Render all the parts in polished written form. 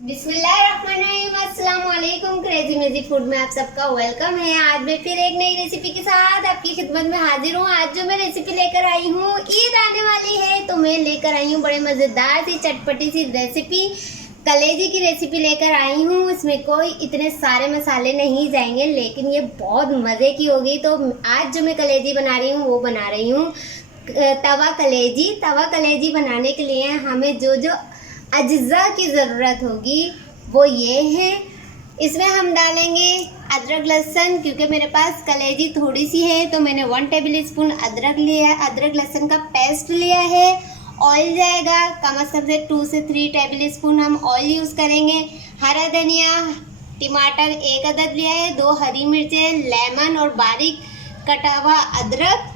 बिस्मिल्लाहिर्रहमानिर्रहीम, अस्सलाम वालेकुम। क्रेजी मेजी फूड में आप सबका वेलकम है। आज मैं फिर एक नई रेसिपी के साथ आपकी खिदमत में हाजिर हूँ। आज जो मैं रेसिपी लेकर आई हूँ, ईद आने वाली है तो मैं लेकर आई हूँ बड़े मज़ेदार सी चटपटी सी रेसिपी, कलेजी की रेसिपी लेकर आई हूँ। इसमें कोई इतने सारे मसाले नहीं जाएंगे, लेकिन ये बहुत मज़े की होगी। तो आज जो मैं कलेजी बना रही हूँ वो बना रही हूँ तवा कलेजी। तवा कलेजी बनाने के लिए हमें जो जो अज्जा की ज़रूरत होगी वो ये है। इसमें हम डालेंगे अदरक लहसुन, क्योंकि मेरे पास कलेजी थोड़ी सी है तो मैंने 1 टेबल स्पून अदरक लिया है, अदरक लहसुन का पेस्ट लिया है। ऑयल जाएगा कम से कम से 2 से 3 टेबल स्पून हम ऑयल यूज़ करेंगे। हरा धनिया, टमाटर 1 अदद लिया है, 2 हरी मिर्चें, लेमन और बारीक कटा हुआ अदरक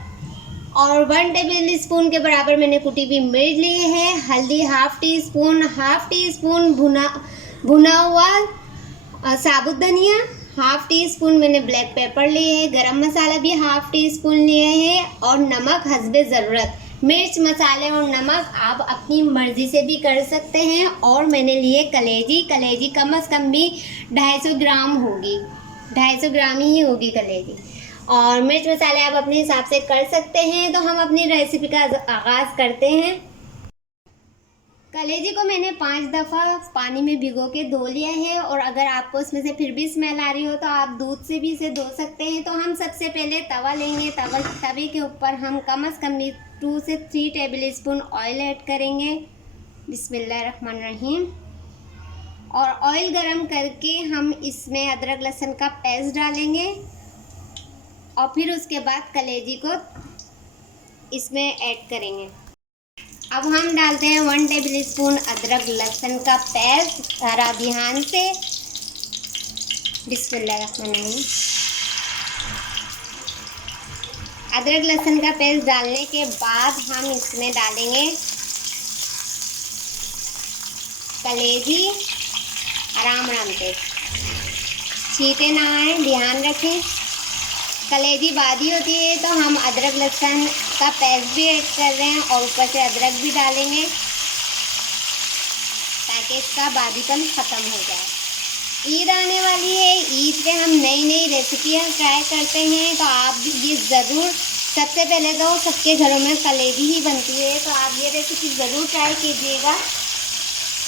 और 1 टेबल स्पून के बराबर मैंने कुटी हुई मिर्च ली है। हल्दी हाफ टी स्पून भुना हुआ साबुत धनिया, हाफ टी स्पून मैंने ब्लैक पेपर लिए है, गरम मसाला भी हाफ टी स्पून लिए हैं और नमक हस्बे ज़रूरत। मिर्च मसाले और नमक आप अपनी मर्ज़ी से भी कर सकते हैं। और मैंने लिए कलेजी कम से कम भी 250 ग्राम होगी, 250 ग्राम ही होगी कलेजी। और मिर्च मसाले आप अपने हिसाब से कर सकते हैं। तो हम अपनी रेसिपी का आगाज़ करते हैं। कलेजी को मैंने 5 दफ़ा पानी में भिगो के धो लिया है, और अगर आपको इसमें से फिर भी स्मेल आ रही हो तो आप दूध से भी इसे धो सकते हैं। तो हम सबसे पहले तवा लेंगे। तवे के ऊपर हम कम से कम 2 से 3 टेबल स्पून ऑयल ऐड करेंगे। बिस्मिल्लाहिर्रहमानिर्रहीम। और ऑयल गरम करके हम इसमें अदरक लहसुन का पेस्ट डालेंगे और फिर उसके बाद कलेजी को इसमें ऐड करेंगे। अब हम डालते हैं 1 टेबल स्पून अदरक लहसुन का पेस्ट, ज़रा ध्यान से। बिस्मिल्लाहिर्रहमानिर्रहीम। अदरक लहसुन का पेस्ट डालने के बाद हम इसमें डालेंगे कलेजी। आराम आराम से, छींटे ना आए, ध्यान रखें। कलेजी बादी होती है तो हम अदरक लहसुन का पेस्ट भी ऐड कर रहे हैं और ऊपर से अदरक भी डालेंगे ताकि इसका बादीपन ख़त्म हो जाए। ईद आने वाली है, ईद पे हम नई नई रेसिपियाँ ट्राई करते हैं, तो आप ये ज़रूर, सबसे पहले तो सबके घरों में कलेजी ही बनती है, तो आप ये रेसिपी ज़रूर ट्राई कीजिएगा।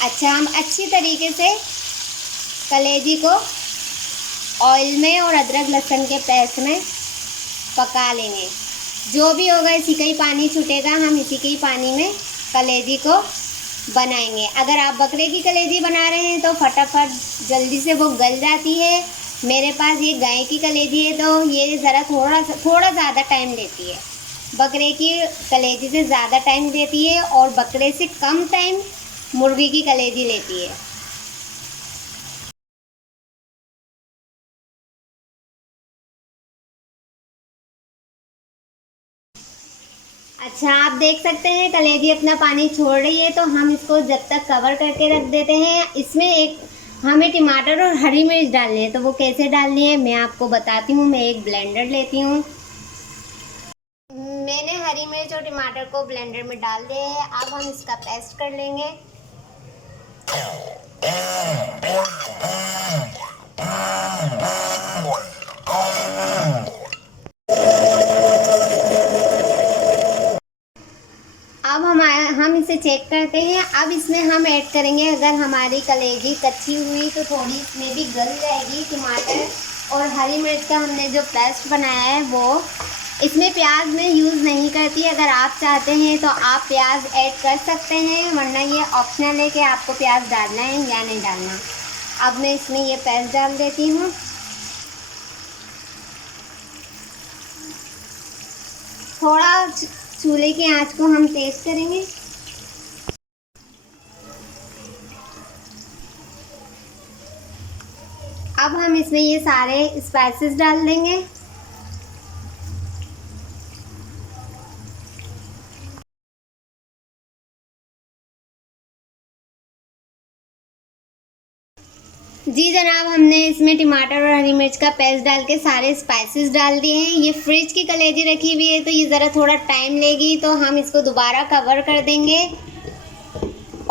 अच्छा, हम अच्छी तरीके से कलेजी को ऑयल में और अदरक लहसुन के पेस्ट में पका लेंगे। जो भी होगा इसी का ही पानी छूटेगा, हम इसी के ही पानी में कलेजी को बनाएंगे। अगर आप बकरे की कलेजी बना रहे हैं तो फटाफट जल्दी से वो गल जाती है। मेरे पास ये गाय की कलेजी है तो ये ज़रा थोड़ा ज़्यादा टाइम लेती है। बकरे की कलेजी से ज़्यादा टाइम लेती है और बकरे से कम टाइम मुर्गी की कलेजी लेती है। अच्छा, आप देख सकते हैं कलेजी अपना पानी छोड़ रही है, तो हम इसको जब तक कवर करके रख देते हैं। इसमें एक हमें टमाटर और हरी मिर्च डालनी है, तो वो कैसे डालनी है मैं आपको बताती हूँ। मैं एक ब्लेंडर लेती हूँ। मैंने हरी मिर्च और टमाटर को ब्लेंडर में डाल दिया है। अब हम इसका पेस्ट कर लेंगे। अब हम इसे चेक करते हैं। अब इसमें हम ऐड करेंगे, अगर हमारी कलेजी कच्ची हुई तो थोड़ी इसमें भी गल जाएगी। टमाटर और हरी मिर्च का हमने जो पेस्ट बनाया है वो, इसमें प्याज मैं यूज़ नहीं करती। अगर आप चाहते हैं तो आप प्याज ऐड कर सकते हैं, वरना ये ऑप्शनल है कि आपको प्याज डालना है या नहीं डालना। अब मैं इसमें ये पेस्ट डाल देती हूँ। थोड़ा चूल्हे की आंच को हम तेज करेंगे। अब हम इसमें ये सारे स्पाइसेस डाल देंगे। जी जनाब, हमने इसमें टमाटर और हरी मिर्च का पेस्ट डाल के सारे स्पाइसेस डाल दिए हैं। ये फ्रिज की कलेजी रखी हुई है तो ये ज़रा थोड़ा टाइम लेगी, तो हम इसको दोबारा कवर कर देंगे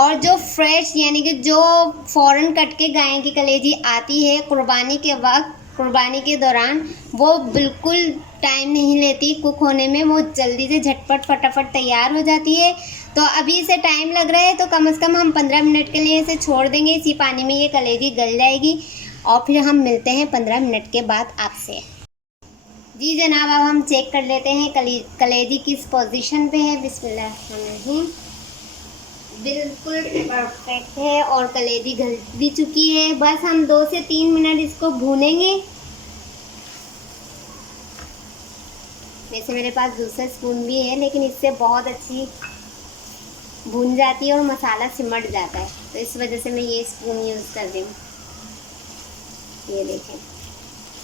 और जो फ्रेश यानी कि जो फ़ौरन कट के गाय की कलेजी आती है कुर्बानी के वक्त, कुर्बानी के दौरान, वो बिल्कुल टाइम नहीं लेती कुक होने में, वो जल्दी से झटपट फटाफट तैयार हो जाती है। तो अभी इसे टाइम लग रहा है तो कम से कम हम 15 मिनट के लिए इसे छोड़ देंगे। इसी पानी में ये कलेजी गल जाएगी और फिर हम मिलते हैं 15 मिनट के बाद आपसे। जी जनाब, अब हम चेक कर लेते हैं कलेजी किस पोजीशन पे है। बिस्मिल्लाह, बिल्कुल परफेक्ट है और कलेजी गल भी चुकी है। बस हम 2 से 3 मिनट इसको भूनेंगे। वैसे मेरे पास दूसरा स्पून भी है लेकिन इससे बहुत अच्छी भून जाती है और मसाला सिमट जाता है, तो इस वजह से मैं ये स्पून यूज़ कर रही हूँ। ये देखें,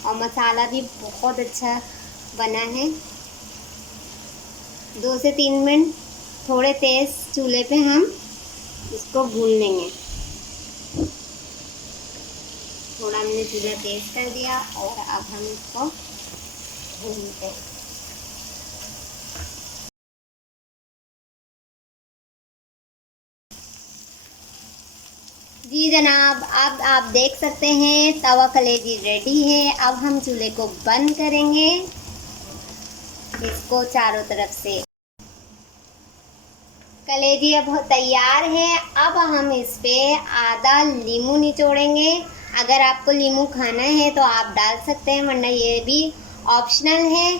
और मसाला भी बहुत अच्छा बना है। 2 से 3 मिनट थोड़े तेज़ चूल्हे पे हम इसको भून लेंगे। थोड़ा हमने चूल्हा तेज़ कर दिया और अब हम इसको भूनते हैं। जी जनाब, अब आप देख सकते हैं तवा कलेजी रेडी है। अब हम चूल्हे को बंद करेंगे, इसको चारों तरफ से। कलेजी अब तैयार है। अब हम इस पे आधा नींबू निचोड़ेंगे। अगर आपको नींबू खाना है तो आप डाल सकते हैं, वरना ये भी ऑप्शनल है।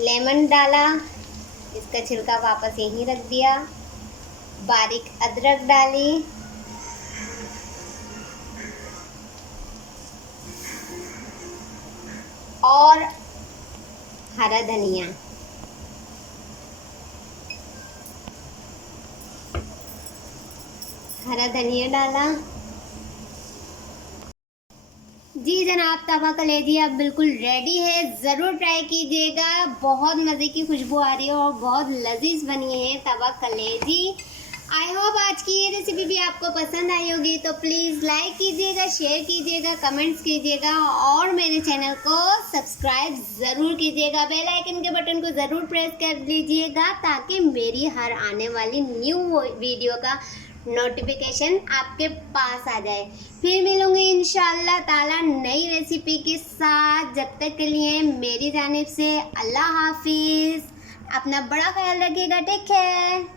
लेमन डाला, इसका छिलका वापस यहीं रख दिया। बारीक अदरक डाली, और हरा धनिया, हरा धनिया डाला। जी जनाब, तवा कलेजी अब बिल्कुल रेडी है। ज़रूर ट्राई कीजिएगा, बहुत मज़े की खुशबू आ रही है और बहुत लजीज बनी है तवा कलेजी। आई होप आज की ये रेसिपी भी आपको पसंद आई होगी, तो प्लीज़ लाइक कीजिएगा, शेयर कीजिएगा, कमेंट्स कीजिएगा और मेरे चैनल को सब्सक्राइब ज़रूर कीजिएगा। बेल आइकन के बटन को ज़रूर प्रेस कर लीजिएगा ताकि मेरी हर आने वाली न्यू वीडियो का नोटिफिकेशन आपके पास आ जाए। फिर मिलूंगी इंशाअल्लाह ताला नई रेसिपी के साथ। जब तक के लिए मेरी जानिब से अल्लाह हाफिज़। अपना बड़ा ख्याल रखिएगा। Take care.